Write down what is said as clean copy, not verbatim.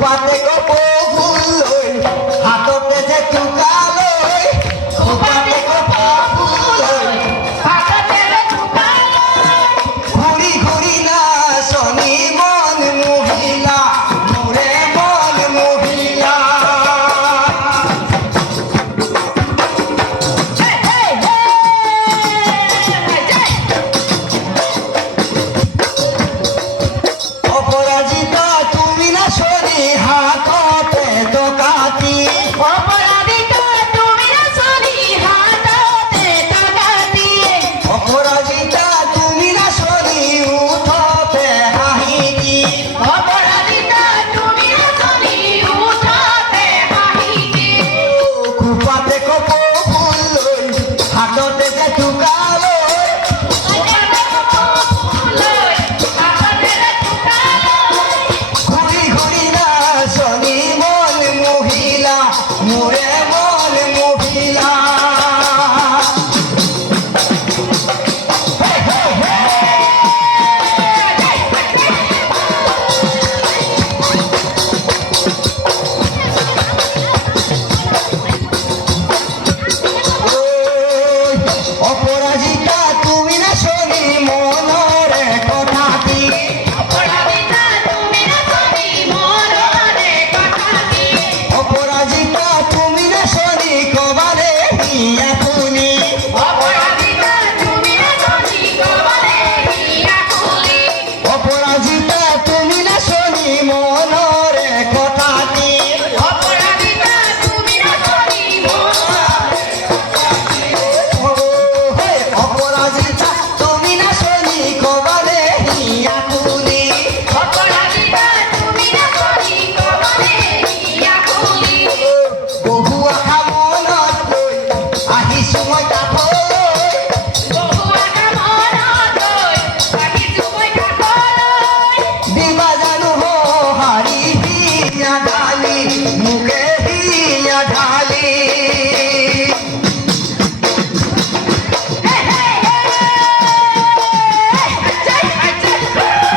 খোপাতে কপৌ ফুল লৈ হাততে যে টুকা লৈ খোপাতে কপৌ ফুল লৈ হাততে টুকা লৈ ঘূৰি ঘূৰি নাচনী মন মহিলা মোৰে মন মহিলা অপরাজিতা তুমি নাচনী হাততে টকাটি অপরাজিতা তুমি নাচনী হাততে টকাটি অপরাজিতা তুমি নাচনী উঠতে হাঁহিটি অপরাজিতা তুমি নাচনী উঠতে হাঁহিটি খোপাতে কপৌ ফুল লৈ হাততে যে টুকা লৈ ঘূৰি ঘূৰি নাচনী মন মহিলা মোৰে মন মহিলা অপরাজিতা তুমি নাচনী মনৰে কথাটি অপরাজিতা তুমি নাচনী মনৰে কথাটি অপরাজিতা তুমি নাচনী কবালে হিয়া শুনি অপরাজিতা তুমি নাচনী কবালে হিয়া খুলি অপরাজিতা তুমি নাচনী মনৰে কথাটি অপরাজিতা তুমি নাচনী মনৰে অপরাজিতা তুমি নাচনী কবালে হিয়া শুনি অপরাজিতা তুমি নাচনী কবালে হিয়া খুলি বহু আশা মনত লৈ আহিছো মই কাষলৈ বহু আশা মনত লৈ আহিছো মই কাষলৈ বিবাহ